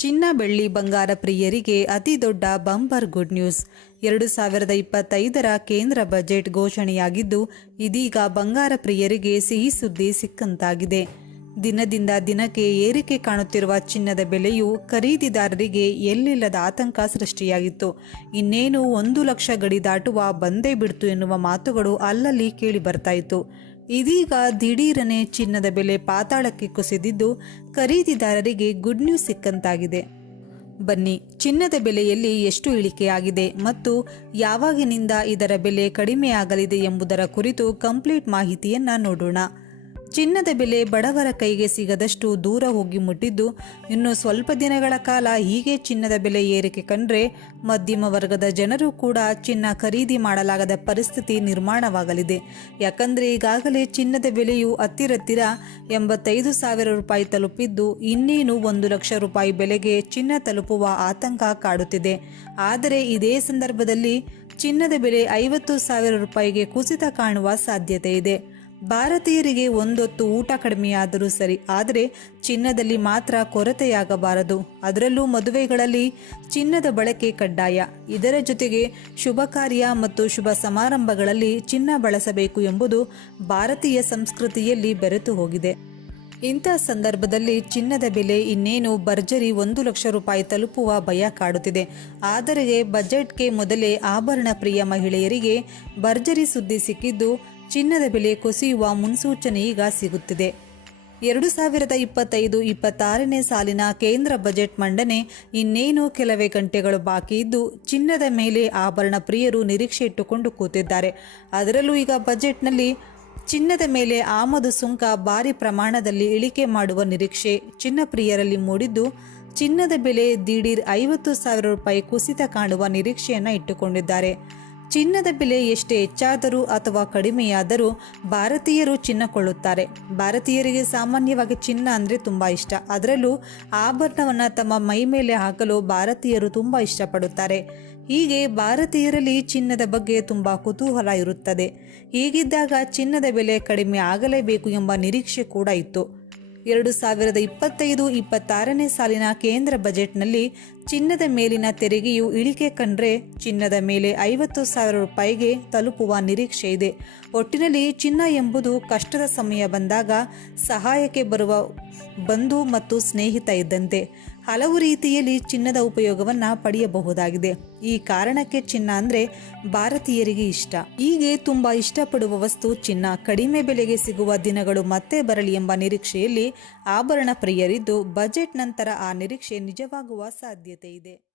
ಚಿನ್ನ ಬೆಳ್ಳಿ ಬಂಗಾರ ಪ್ರಿಯರಿಗೆ ಅತಿ ದೊಡ್ಡ ಬಂಪರ್ ಗುಡ್ ನ್ಯೂಸ್. ಎರಡು ಸಾವಿರದ ಇಪ್ಪತ್ತೈದರ ಕೇಂದ್ರ ಬಜೆಟ್ ಘೋಷಣೆಯಾಗಿದ್ದು, ಇದೀಗ ಬಂಗಾರ ಪ್ರಿಯರಿಗೆ ಸಿಹಿ ಸುದ್ದಿ ಸಿಕ್ಕಂತಾಗಿದೆ. ದಿನದಿಂದ ದಿನಕ್ಕೆ ಏರಿಕೆ ಕಾಣುತ್ತಿರುವ ಚಿನ್ನದ ಬೆಲೆಯು ಖರೀದಿದಾರರಿಗೆ ಎಲ್ಲಿಲ್ಲದ ಆತಂಕ ಸೃಷ್ಟಿಯಾಗಿತ್ತು. ಇನ್ನೇನು ಒಂದು ಲಕ್ಷ ಗಡಿ ದಾಟುವ ಬಂದೇ ಬಿಡ್ತು ಎನ್ನುವ ಮಾತುಗಳು ಅಲ್ಲಲ್ಲಿ ಕೇಳಿ ಬರ್ತಾ ಇತ್ತು. ಇದೀಗ ದಿಢೀರನೆ ಚಿನ್ನದ ಬೆಲೆ ಪಾತಾಳಕ್ಕೆ ಕುಸಿದಿದ್ದು ಖರೀದಿದಾರರಿಗೆ ಗುಡ್ ನ್ಯೂಸ್ ಸಿಕ್ಕಂತಾಗಿದೆ. ಬನ್ನಿ, ಚಿನ್ನದ ಬೆಲೆಯಲ್ಲಿ ಎಷ್ಟು ಇಳಿಕೆಯಾಗಿದೆ ಮತ್ತು ಯಾವಾಗಿನಿಂದ ಇದರ ಬೆಲೆ ಕಡಿಮೆಯಾಗಲಿದೆ ಎಂಬುದರ ಕುರಿತು ಕಂಪ್ಲೀಟ್ ಮಾಹಿತಿಯನ್ನ ನೋಡೋಣ. ಚಿನ್ನದ ಬೆಲೆ ಬಡವರ ಕೈಗೆ ಸಿಗದಷ್ಟು ದೂರ ಹೋಗಿ ಮುಟ್ಟಿದ್ದು, ಇನ್ನು ಸ್ವಲ್ಪ ದಿನಗಳ ಕಾಲ ಹೀಗೆ ಚಿನ್ನದ ಬೆಲೆ ಏರಿಕೆ ಕಂಡ್ರೆ ಮಧ್ಯಮ ವರ್ಗದ ಜನರು ಕೂಡ ಚಿನ್ನ ಖರೀದಿ ಮಾಡಲಾಗದ ಪರಿಸ್ಥಿತಿ ನಿರ್ಮಾಣವಾಗಲಿದೆ. ಯಾಕಂದ್ರೆ ಈಗಾಗಲೇ ಚಿನ್ನದ ಬೆಲೆಯು ಹತ್ತಿರತ್ತಿರ ಎಂಬತ್ತೈದು ಸಾವಿರ ರೂಪಾಯಿ ತಲುಪಿದ್ದು, ಇನ್ನೇನು ಒಂದು ಲಕ್ಷ ರೂಪಾಯಿ ಬೆಲೆಗೆ ಚಿನ್ನ ತಲುಪುವ ಆತಂಕ ಕಾಡುತ್ತಿದೆ. ಆದರೆ ಇದೇ ಸಂದರ್ಭದಲ್ಲಿ ಚಿನ್ನದ ಬೆಲೆ ಐವತ್ತು ಸಾವಿರ ರೂಪಾಯಿಗೆ ಕುಸಿತ ಕಾಣುವ ಸಾಧ್ಯತೆ ಇದೆ. ಭಾರತೀಯರಿಗೆ ಒಂದೊತ್ತು ಊಟ ಕಡಿಮೆಯಾದರೂ ಸರಿ, ಆದರೆ ಚಿನ್ನದಲ್ಲಿ ಮಾತ್ರ ಕೊರತೆಯಾಗಬಾರದು. ಅದರಲ್ಲೂ ಮದುವೆಗಳಲ್ಲಿ ಚಿನ್ನದ ಬಳಕೆ ಕಡ್ಡಾಯ. ಇದರ ಜೊತೆಗೆ ಶುಭ ಕಾರ್ಯ ಮತ್ತು ಶುಭ ಸಮಾರಂಭಗಳಲ್ಲಿ ಚಿನ್ನ ಬಳಸಬೇಕು ಎಂಬುದು ಭಾರತೀಯ ಸಂಸ್ಕೃತಿಯಲ್ಲಿ ಬೆರೆತು ಹೋಗಿದೆ. ಇಂಥ ಸಂದರ್ಭದಲ್ಲಿ ಚಿನ್ನದ ಬೆಲೆ ಇನ್ನೇನು ಭರ್ಜರಿ ಒಂದು ಲಕ್ಷ ರೂಪಾಯಿ ತಲುಪುವ ಭಯ ಕಾಡುತ್ತಿದೆ. ಆದರೆ ಬಜೆಟ್ಗೆ ಮೊದಲೇ ಆಭರಣ ಪ್ರಿಯ ಮಹಿಳೆಯರಿಗೆ ಭರ್ಜರಿ ಸುದ್ದಿ ಸಿಕ್ಕಿದ್ದು ಚಿನ್ನದ ಬೆಲೆ ಕುಸಿಯುವ ಮುನ್ಸೂಚನೆ ಈಗ ಸಿಗುತ್ತಿದೆ. ಎರಡು ಸಾವಿರದ ಇಪ್ಪತ್ತೈದು ಇಪ್ಪತ್ತಾರನೇ ಸಾಲಿನ ಕೇಂದ್ರ ಬಜೆಟ್ ಮಂಡನೆ ಇನ್ನೇನು ಕೆಲವೇ ಗಂಟೆಗಳು ಬಾಕಿ ಇದ್ದು ಚಿನ್ನದ ಮೇಲೆ ಆಭರಣ ಪ್ರಿಯರು ನಿರೀಕ್ಷೆ ಇಟ್ಟುಕೊಂಡು ಕೂತಿದ್ದಾರೆ. ಅದರಲ್ಲೂ ಈಗ ಬಜೆಟ್ನಲ್ಲಿ ಚಿನ್ನದ ಮೇಲೆ ಆಮದು ಸುಂಕ ಭಾರಿ ಪ್ರಮಾಣದಲ್ಲಿ ಇಳಿಕೆ ಮಾಡುವ ನಿರೀಕ್ಷೆ ಚಿನ್ನ ಪ್ರಿಯರಲ್ಲಿ ಮೂಡಿದ್ದು, ಚಿನ್ನದ ಬೆಲೆ ದಿಢೀರ್ ಐವತ್ತು ಸಾವಿರ ರೂಪಾಯಿ ಕುಸಿತ ಕಾಣುವ ನಿರೀಕ್ಷೆಯನ್ನ ಇಟ್ಟುಕೊಂಡಿದ್ದಾರೆ. ಚಿನ್ನದ ಬೆಲೆ ಎಷ್ಟೇ ಹೆಚ್ಚಾದರೂ ಅಥವಾ ಕಡಿಮೆಯಾದರೂ ಭಾರತೀಯರು ಚಿನ್ನ ಕೊಳ್ಳುತ್ತಾರೆ. ಭಾರತೀಯರಿಗೆ ಸಾಮಾನ್ಯವಾಗಿ ಚಿನ್ನ ಅಂದರೆ ತುಂಬ ಇಷ್ಟ. ಅದರಲ್ಲೂ ಆಭರಣವನ್ನು ತಮ್ಮ ಮೈ ಮೇಲೆ ಹಾಕಲು ಭಾರತೀಯರು ತುಂಬ ಇಷ್ಟಪಡುತ್ತಾರೆ. ಹೀಗೆ ಭಾರತೀಯರಲ್ಲಿ ಚಿನ್ನದ ಬಗ್ಗೆ ತುಂಬ ಕುತೂಹಲ ಇರುತ್ತದೆ. ಹೀಗಿದ್ದಾಗ ಚಿನ್ನದ ಬೆಲೆ ಕಡಿಮೆ ಆಗಲೇಬೇಕು ಎಂಬ ನಿರೀಕ್ಷೆ ಕೂಡ ಇತ್ತು. ಎರಡು ಸಾವಿರದ ಇಪ್ಪತ್ತೈದು ಇಪ್ಪತ್ತಾರನೇ ಸಾಲಿನ ಕೇಂದ್ರ ಬಜೆಟ್ನಲ್ಲಿ ಚಿನ್ನದ ಮೇಲಿನ ತೆರಿಗೆಯು ಇಳಿಕೆ ಕಂಡ್ರೆ ಚಿನ್ನದ ಮೇಲೆ ಐವತ್ತು ಸಾವಿರ ರೂಪಾಯಿಗೆ ತಲುಪುವ ನಿರೀಕ್ಷೆ ಇದೆ. ಒಟ್ಟಿನಲ್ಲಿ ಚಿನ್ನ ಎಂಬುದು ಕಷ್ಟದ ಸಮಯ ಬಂದಾಗ ಸಹಾಯಕ್ಕೆ ಬರುವ ಬಂಧು ಮತ್ತು ಸ್ನೇಹಿತ ಇದ್ದಂತೆ. ಹಲವು ರೀತಿಯಲ್ಲಿ ಚಿನ್ನದ ಉಪಯೋಗವನ್ನು ಪಡೆಯಬಹುದಾಗಿದೆ. ಈ ಕಾರಣಕ್ಕೆ ಚಿನ್ನ ಅಂದ್ರೆ ಭಾರತೀಯರಿಗೆ ಇಷ್ಟ. ಹೀಗೆ ತುಂಬಾ ಇಷ್ಟಪಡುವ ವಸ್ತು ಚಿನ್ನ ಕಡಿಮೆ ಬೆಲೆಗೆ ಸಿಗುವ ದಿನಗಳು ಮತ್ತೆ ಬರಲಿ ಎಂಬ ನಿರೀಕ್ಷೆಯಲ್ಲಿ ಆಭರಣ ಪ್ರಿಯರಿದ್ದು ಬಜೆಟ್ ನಂತರ ಆ ನಿರೀಕ್ಷೆ ನಿಜವಾಗುವ ಸಾಧ್ಯತೆ ಇದೆ.